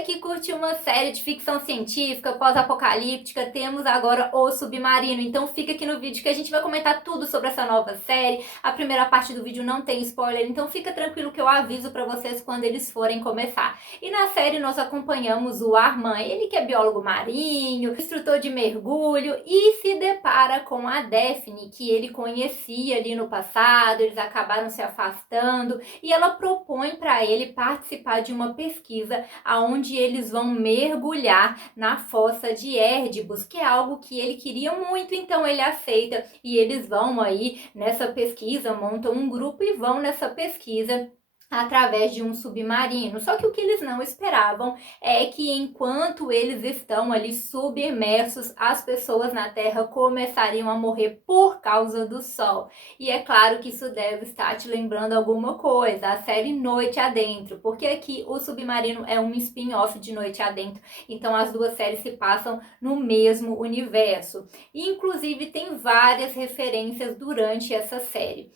você que curte uma série de ficção científica, pós-apocalíptica, temos agora O Submarino. Então fica aqui no vídeo que a gente vai comentar tudo sobre essa nova série. A primeira parte do vídeo não tem spoiler, então fica tranquilo que eu aviso pra vocês quando eles forem começar. E na série nós acompanhamos o Armand, ele que é biólogo marinho, instrutor de mergulho, e se depara com a Daphne, que ele conhecia ali no passado, eles acabaram se afastando, e ela propõe para ele participar de uma pesquisa aonde eles vão mergulhar na fossa de Erdibus, que é algo que ele queria muito, então ele aceita e eles vão aí nessa pesquisa, montam um grupo e vão nessa pesquisa através de um submarino. Só que o que eles não esperavam é que enquanto eles estão ali submersos, as pessoas na Terra começariam a morrer por causa do Sol. E é claro que isso deve estar te lembrando alguma coisa, a série Noite Adentro, porque aqui o Submarino é um spin-off de Noite Adentro, então as duas séries se passam no mesmo universo. E, inclusive tem várias referências durante essa série.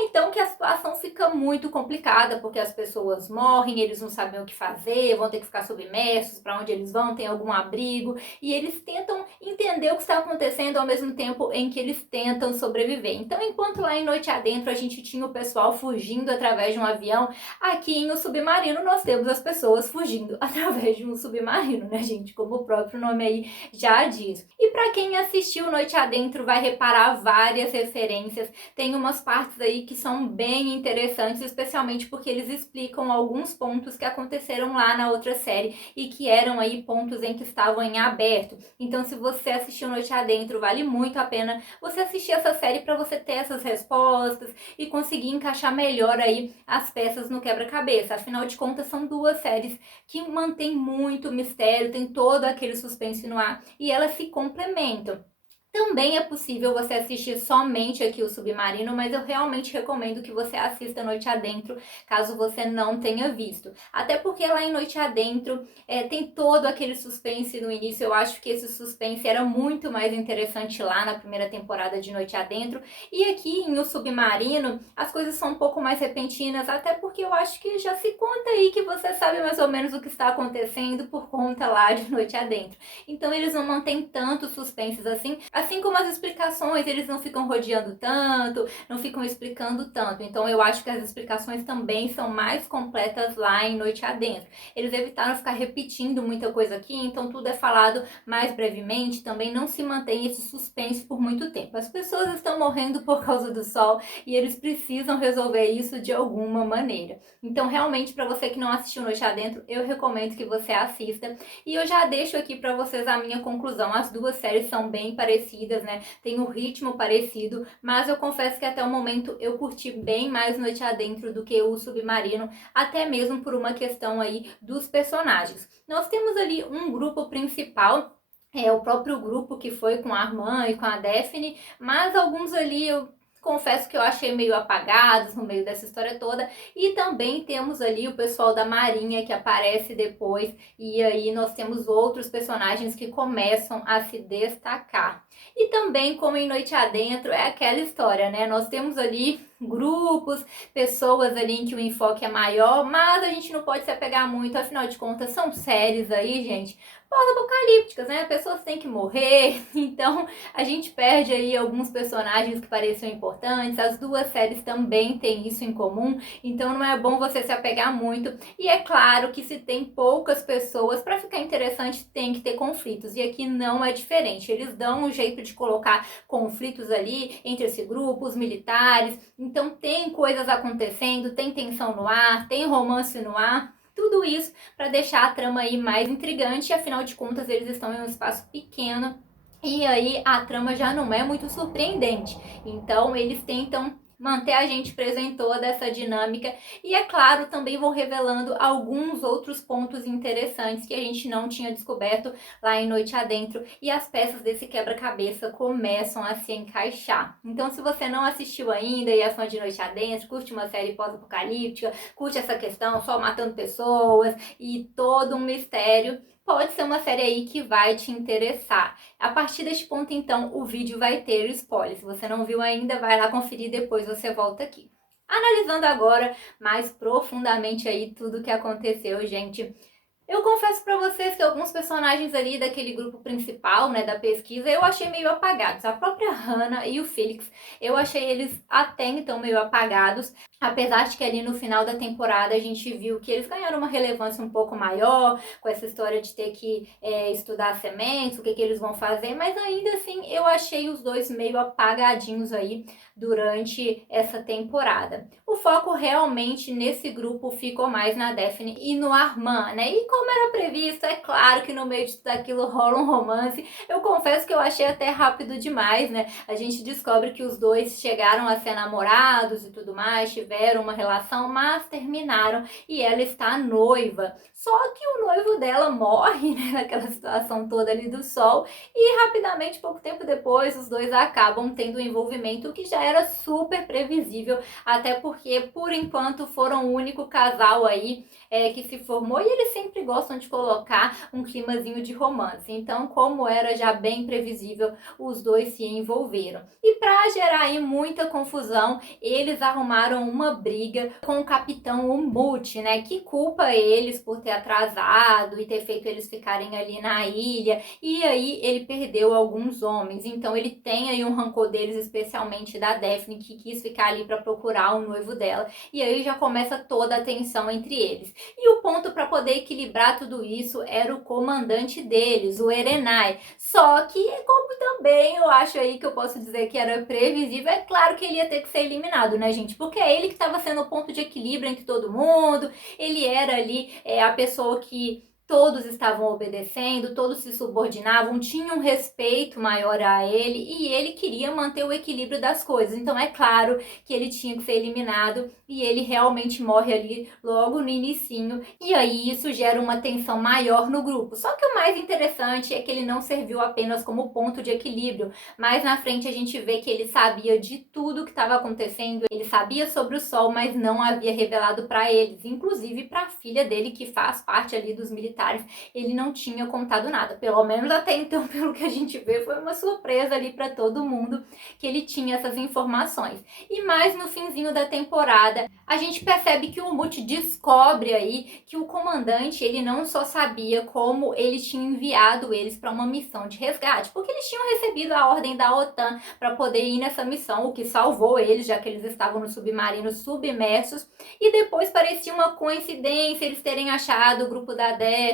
Então que a situação fica muito complicada, porque as pessoas morrem, eles não sabem o que fazer, vão ter que ficar submersos, para onde eles vão, tem algum abrigo, e eles tentam entender o que está acontecendo ao mesmo tempo em que eles tentam sobreviver. Então, enquanto lá em Noite Adentro a gente tinha o pessoal fugindo através de um avião, aqui em O Submarino nós temos as pessoas fugindo através de um submarino, né, gente? Como o próprio nome aí já diz. E para quem assistiu Noite Adentro vai reparar várias referências, tem umas partes aí que são bem interessantes, especialmente porque eles explicam alguns pontos que aconteceram lá na outra série e que eram aí pontos em que estavam em aberto. Então, se você assistiu Noite Adentro, vale muito a pena você assistir essa série para você ter essas respostas e conseguir encaixar melhor aí as peças no quebra-cabeça. Afinal de contas, são duas séries que mantêm muito mistério, tem todo aquele suspense no ar e elas se complementam. Também é possível você assistir somente aqui o Submarino, mas eu realmente recomendo que você assista Noite Adentro, caso você não tenha visto. Até porque lá em Noite Adentro tem todo aquele suspense no início. Eu acho que esse suspense era muito mais interessante lá na primeira temporada de Noite Adentro. E aqui em O Submarino, as coisas são um pouco mais repentinas, até porque eu acho que já se conta aí que você sabe mais ou menos o que está acontecendo por conta lá de Noite Adentro. Então eles não mantêm tanto suspenses assim como as explicações, eles não ficam rodeando tanto, não ficam explicando tanto. Então eu acho que as explicações também são mais completas lá em Noite Adentro. Eles evitaram ficar repetindo muita coisa aqui, então tudo é falado mais brevemente, também não se mantém esse suspense por muito tempo. As pessoas estão morrendo por causa do Sol e eles precisam resolver isso de alguma maneira. Então realmente, para você que não assistiu Noite Adentro, eu recomendo que você assista. E eu já deixo aqui para vocês a minha conclusão. As duas séries são bem parecidas, né? Tem um ritmo parecido, mas eu confesso que até o momento eu curti bem mais Noite Adentro do que O Submarino, até mesmo por uma questão aí dos personagens. Nós temos ali um grupo principal, é o próprio grupo que foi com a Armand e com a Daphne, mas alguns ali eu confesso que eu achei meio apagados no meio dessa história toda. E também temos ali o pessoal da Marinha que aparece depois, e aí nós temos outros personagens que começam a se destacar. E também, como em Noite Adentro, é aquela história, né? Nós temos ali grupos, pessoas ali em que o enfoque é maior, mas a gente não pode se apegar muito, afinal de contas são séries aí, gente, pós-apocalípticas, né? Pessoas têm que morrer, então a gente perde aí alguns personagens que pareciam importantes. As duas séries também têm isso em comum, então não é bom você se apegar muito. E é claro que se tem poucas pessoas, para ficar interessante tem que ter conflitos, e aqui não é diferente. Eles dão um jeito de colocar conflitos ali entre esse grupo, os militares, então tem coisas acontecendo, tem tensão no ar, tem romance no ar, tudo isso para deixar a trama aí mais intrigante. Afinal de contas, eles estão em um espaço pequeno e aí a trama já não é muito surpreendente. Então eles tentam manter a gente preso em toda essa dinâmica e, é claro, também vão revelando alguns outros pontos interessantes que a gente não tinha descoberto lá em Noite Adentro, e as peças desse quebra-cabeça começam a se encaixar. Então, se você não assistiu ainda e é fã de Noite Adentro, curte uma série pós-apocalíptica, curte essa questão só matando pessoas e todo um mistério, pode ser uma série aí que vai te interessar. A partir deste ponto, então, o vídeo vai ter spoiler. Se você não viu ainda, vai lá conferir, depois você volta aqui. Analisando agora mais profundamente aí tudo que aconteceu, gente, Eu confesso pra vocês que alguns personagens ali daquele grupo principal, né, da pesquisa, eu achei meio apagados. A própria Hannah e o Felix, eu achei eles até então meio apagados, apesar de que ali no final da temporada a gente viu que eles ganharam uma relevância um pouco maior, com essa história de ter que estudar sementes, o que eles vão fazer, mas ainda assim eu achei os dois meio apagadinhos aí durante essa temporada. O foco realmente nesse grupo ficou mais na Daphne e no Armand, né? E como era previsto, é claro que no meio de tudo aquilo rola um romance. Eu confesso que eu achei até rápido demais, né? A gente descobre que os dois chegaram a ser namorados e tudo mais, tiveram uma relação, mas terminaram e ela está noiva. Só que o noivo dela morre, né, naquela situação toda ali do sol, e rapidamente, pouco tempo depois, os dois acabam tendo um envolvimento que já era super previsível, até porque por enquanto foram o único casal aí que se formou, e eles sempre gostam de colocar um climazinho de romance. Então, como era já bem previsível, os dois se envolveram. E para gerar aí muita confusão, eles arrumaram uma briga com o capitão Umut, né, que culpa eles por ter atrasado e ter feito eles ficarem ali na ilha, e aí ele perdeu alguns homens. Então ele tem aí um rancor deles, especialmente da Daphne, que quis ficar ali para procurar o noivo dela, e aí já começa toda a tensão entre eles. E o ponto para poder equilibrar tudo isso era o comandante deles, o Erenai. Só que, como também eu acho aí que eu posso dizer que era previsível, é claro que ele ia ter que ser eliminado, né, gente? Porque é ele que estava sendo o ponto de equilíbrio entre todo mundo, ele era ali a pessoa que todos estavam obedecendo, todos se subordinavam, tinham um respeito maior a ele, e ele queria manter o equilíbrio das coisas. Então é claro que ele tinha que ser eliminado, e ele realmente morre ali logo no inicinho, e aí isso gera uma tensão maior no grupo. Só que o mais interessante é que ele não serviu apenas como ponto de equilíbrio. Mais na frente a gente vê que ele sabia de tudo que estava acontecendo, ele sabia sobre o sol, mas não havia revelado para eles, inclusive para a filha dele, que faz parte ali dos militares, ele não tinha contado nada. Pelo menos até então, pelo que a gente vê, foi uma surpresa ali para todo mundo que ele tinha essas informações. E mais no finzinho da temporada, a gente percebe que o Umut descobre aí que o comandante, ele não só sabia como ele tinha enviado eles para uma missão de resgate, porque eles tinham recebido a ordem da OTAN para poder ir nessa missão, o que salvou eles, já que eles estavam no submarino submersos, e depois parecia uma coincidência eles terem achado o grupo da Daphne,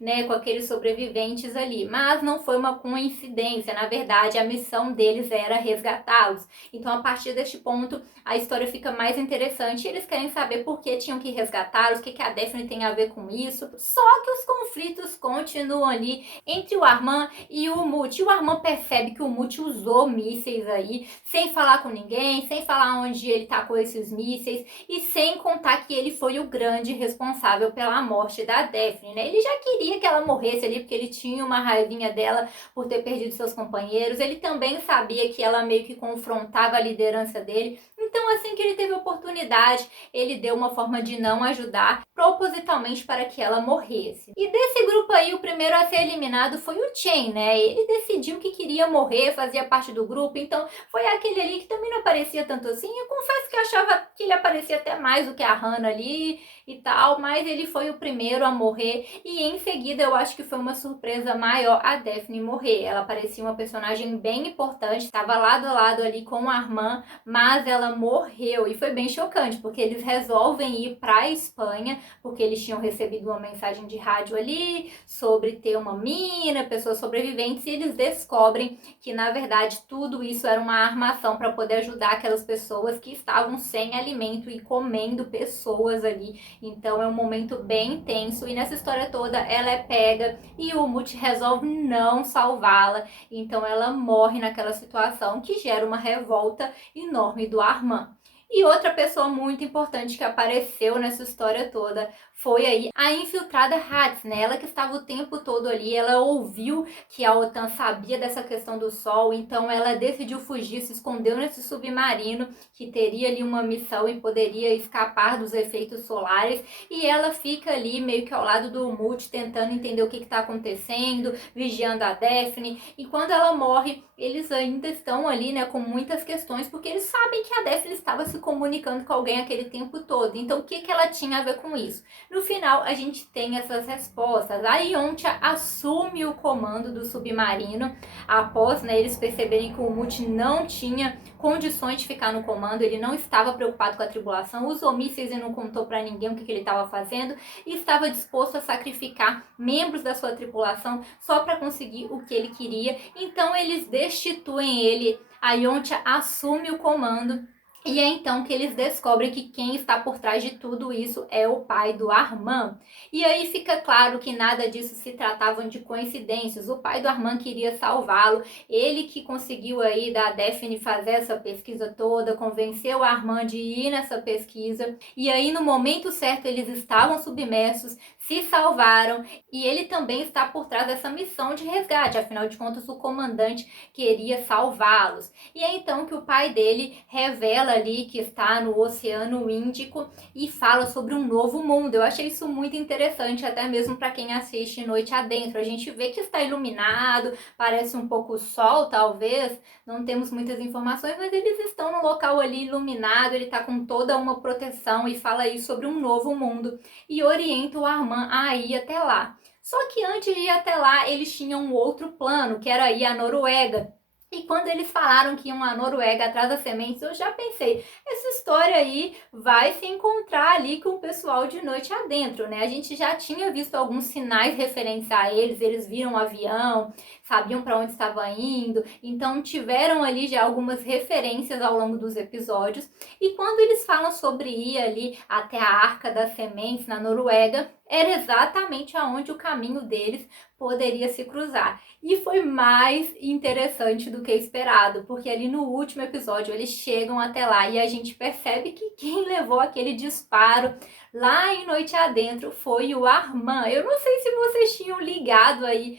né, com aqueles sobreviventes ali, mas não foi uma coincidência. Na verdade, a missão deles era resgatá-los. Então, a partir deste ponto, a história fica mais interessante. Eles querem saber por que tinham que resgatá-los, o que a Daphne tem a ver com isso. Só que os conflitos continuam ali entre o Armand e o Umut. O Armand percebe que o Umut usou mísseis aí, sem falar com ninguém, sem falar onde ele tacou esses mísseis, e sem contar que ele foi o grande responsável pela morte da Daphne, né? Ele já queria que ela morresse ali, porque ele tinha uma raivinha dela por ter perdido seus companheiros. Ele também sabia que ela meio que confrontava a liderança dele. Então, assim que ele teve oportunidade, ele deu uma forma de não ajudar, propositalmente para que ela morresse. E desse grupo aí, o primeiro a ser eliminado foi o Chen, né? Ele decidiu que queria morrer, fazia parte do grupo, então foi aquele ali que também não aparecia tanto assim. Eu confesso que eu achava que ele aparecia até mais do que a Hannah ali e tal, mas ele foi o primeiro a morrer, e em seguida eu acho que foi uma surpresa maior a Daphne morrer. Ela parecia uma personagem bem importante, estava lado a lado ali com o Armand, mas ela morreu, e foi bem chocante, porque eles resolvem ir para a Espanha, porque eles tinham recebido uma mensagem de rádio ali sobre ter uma mina, pessoas sobreviventes, e eles descobrem que na verdade tudo isso era uma armação para poder ajudar aquelas pessoas que estavam sem alimento e comendo pessoas ali. Então é um momento bem intenso, e nessa história toda ela é pega e o Umut resolve não salvá-la, então ela morre naquela situação, que gera uma revolta enorme do Armand. E outra pessoa muito importante que apareceu nessa história toda foi aí a infiltrada Hats, né? Ela que estava o tempo todo ali, ela ouviu que a OTAN sabia dessa questão do sol, então ela decidiu fugir, se escondeu nesse submarino que teria ali uma missão e poderia escapar dos efeitos solares, e ela fica ali meio que ao lado do Umut, tentando entender o que está acontecendo, vigiando a Daphne, e quando ela morre, eles ainda estão ali, né, com muitas questões, porque eles sabem que a Daphne estava se comunicando com alguém aquele tempo todo. Então, o que ela tinha a ver com isso? No final, a gente tem essas respostas. A Yoncha assume o comando do submarino após, né, eles perceberem que o Mut não tinha condições de ficar no comando, ele não estava preocupado com a tripulação, usou mísseis e não contou para ninguém o que ele estava fazendo e estava disposto a sacrificar membros da sua tripulação só para conseguir o que ele queria. Então eles destituem ele, a Yoncha assume o comando. E é então que eles descobrem que quem está por trás de tudo isso é o pai do Armand. E aí fica claro que nada disso se tratavam de coincidências. O pai do Armand queria salvá-lo. Ele que conseguiu aí da Daphne fazer essa pesquisa toda, convenceu o Armand de ir nessa pesquisa. E aí no momento certo eles estavam submersos, se salvaram. E ele também está por trás dessa missão de resgate. Afinal de contas, o comandante queria salvá-los. E é então que o pai dele revela ali que está no Oceano Índico e fala sobre um novo mundo. Eu achei isso muito interessante, até mesmo para quem assiste Noite Adentro. A gente vê que está iluminado, parece um pouco sol, talvez, não temos muitas informações, mas eles estão no local ali iluminado, ele está com toda uma proteção e fala aí sobre um novo mundo e orienta o Armand a ir até lá. Só que antes de ir até lá, eles tinham um outro plano, que era ir à Noruega. E quando eles falaram que iam à Noruega atrás das sementes, eu já pensei, essa história aí vai se encontrar ali com o pessoal de Noite Adentro, né? A gente já tinha visto alguns sinais referentes a eles, eles viram um avião, sabiam para onde estava indo, então tiveram ali já algumas referências ao longo dos episódios. E quando eles falam sobre ir ali até a Arca das Sementes na Noruega, era exatamente aonde o caminho deles poderia se cruzar. E foi mais interessante do que esperado, porque ali no último episódio eles chegam até lá e a gente percebe que quem levou aquele disparo lá em Noite Adentro foi o Armand. Eu não sei se vocês tinham ligado aí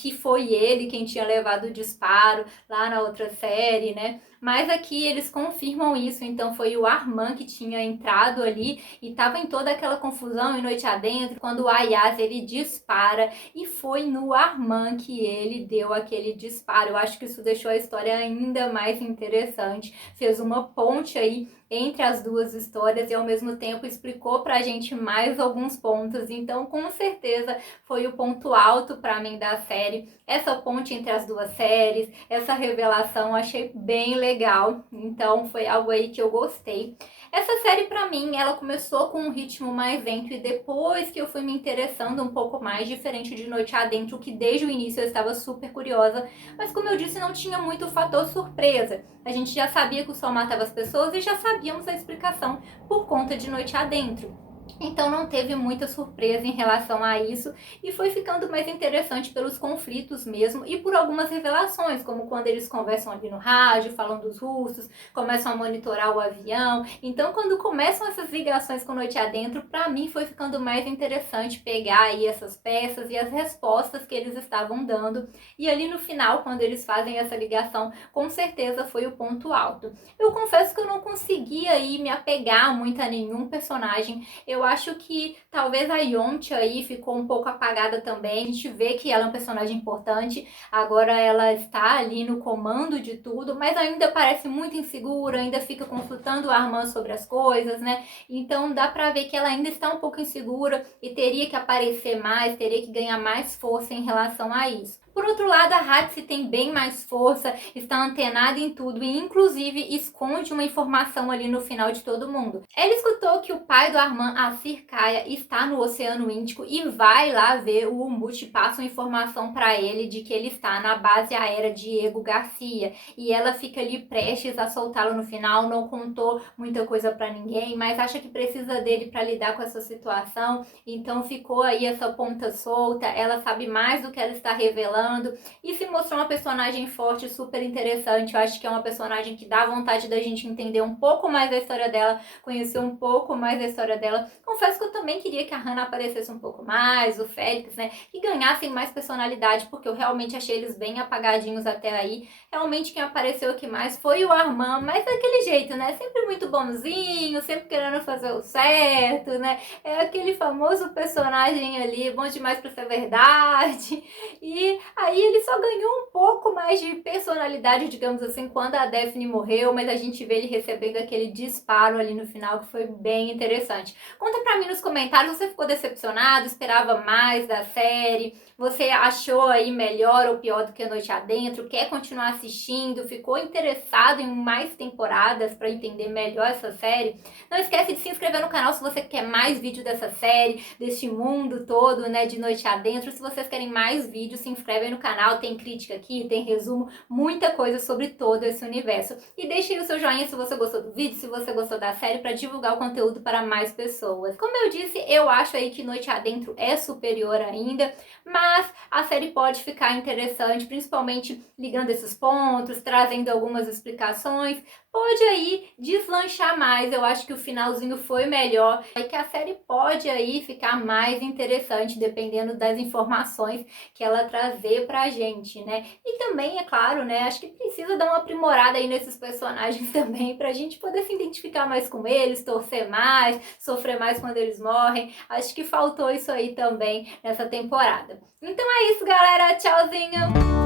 que foi ele quem tinha levado o disparo lá na outra série, né? Mas aqui eles confirmam isso, então foi o Armand que tinha entrado ali e estava em toda aquela confusão em Noite Adentro, quando o Ayaz ele dispara e foi no Armand que ele deu aquele disparo. Eu acho que isso deixou a história ainda mais interessante, fez uma ponte aí entre as duas histórias e ao mesmo tempo explicou pra gente mais alguns pontos. Então, com certeza, foi o ponto alto pra mim da série. Essa ponte entre as duas séries, essa revelação, achei bem legal. Então, foi algo aí que eu gostei. Essa série, pra mim, ela começou com um ritmo mais lento e depois que eu fui me interessando um pouco mais, diferente de Noite Adentro, que desde o início eu estava super curiosa, mas como eu disse, não tinha muito fator surpresa. A gente já sabia que o sol matava as pessoas e já sabíamos a explicação por conta de Noite Adentro. Então não teve muita surpresa em relação a isso e foi ficando mais interessante pelos conflitos mesmo e por algumas revelações, como quando eles conversam ali no rádio, falam dos russos, começam a monitorar o avião. Então quando começam essas ligações com Noite Adentro, para mim foi ficando mais interessante pegar aí essas peças e as respostas que eles estavam dando. E ali no final, quando eles fazem essa ligação, com certeza foi o ponto alto. Eu confesso que eu não conseguia aí me apegar muito a nenhum personagem. Eu acho que talvez a Yoncha aí ficou um pouco apagada também. A gente vê que ela é um personagem importante, agora ela está ali no comando de tudo, mas ainda parece muito insegura, ainda fica consultando o Armand sobre as coisas, né? Então dá pra ver que ela ainda está um pouco insegura e teria que aparecer mais, teria que ganhar mais força em relação a isso. Por outro lado, a Hatsi tem bem mais força, está antenada em tudo e inclusive esconde uma informação ali no final de todo mundo. Ela escutou que o pai do Armand, a Sirkaya, está no Oceano Índico e vai lá ver o Umut, passa uma informação para ele de que ele está na base aérea Diego Garcia e ela fica ali prestes a soltá-lo no final, não contou muita coisa para ninguém, mas acha que precisa dele para lidar com essa situação, então ficou aí essa ponta solta, ela sabe mais do que ela está revelando e se mostrou uma personagem forte, super interessante. Eu acho que é uma personagem que dá vontade da gente entender um pouco mais da história dela, conhecer um pouco mais da história dela. Confesso que eu também queria que a Hannah aparecesse um pouco mais, o Félix, né, que ganhassem mais personalidade, porque eu realmente achei eles bem apagadinhos até aí. Realmente quem apareceu aqui mais foi o Armand, mas daquele jeito, né, sempre muito bonzinho, sempre querendo fazer o certo, né, é aquele famoso personagem ali, bom demais pra ser verdade. E Aí ele só ganhou um pouco mais de personalidade, digamos assim, quando a Daphne morreu, mas a gente vê ele recebendo aquele disparo ali no final, que foi bem interessante. Conta pra mim nos comentários, você ficou decepcionado, esperava mais da série? Você achou aí melhor ou pior do que A Noite Adentro? Quer continuar assistindo? Ficou interessado em mais temporadas para entender melhor essa série? Não esquece de se inscrever no canal se você quer mais vídeo dessa série, deste mundo todo, né, de Noite Adentro. Se vocês querem mais vídeos, se inscrevem no canal, tem crítica aqui, tem resumo, muita coisa sobre todo esse universo. E deixe aí o seu joinha se você gostou do vídeo, se você gostou da série, para divulgar o conteúdo para mais pessoas. Como eu disse, eu acho aí que Noite Adentro é superior ainda, mas a série pode ficar interessante, principalmente ligando esses pontos, trazendo algumas explicações, pode aí deslanchar mais. Eu acho que o finalzinho foi melhor e que a série pode aí ficar mais interessante dependendo das informações que ela trazer pra gente, né? E também, é claro, né, acho que precisa dar uma aprimorada aí nesses personagens também pra gente poder se identificar mais com eles, torcer mais, sofrer mais quando eles morrem. Acho que faltou isso aí também nessa temporada. Então é isso, galera. Tchauzinho!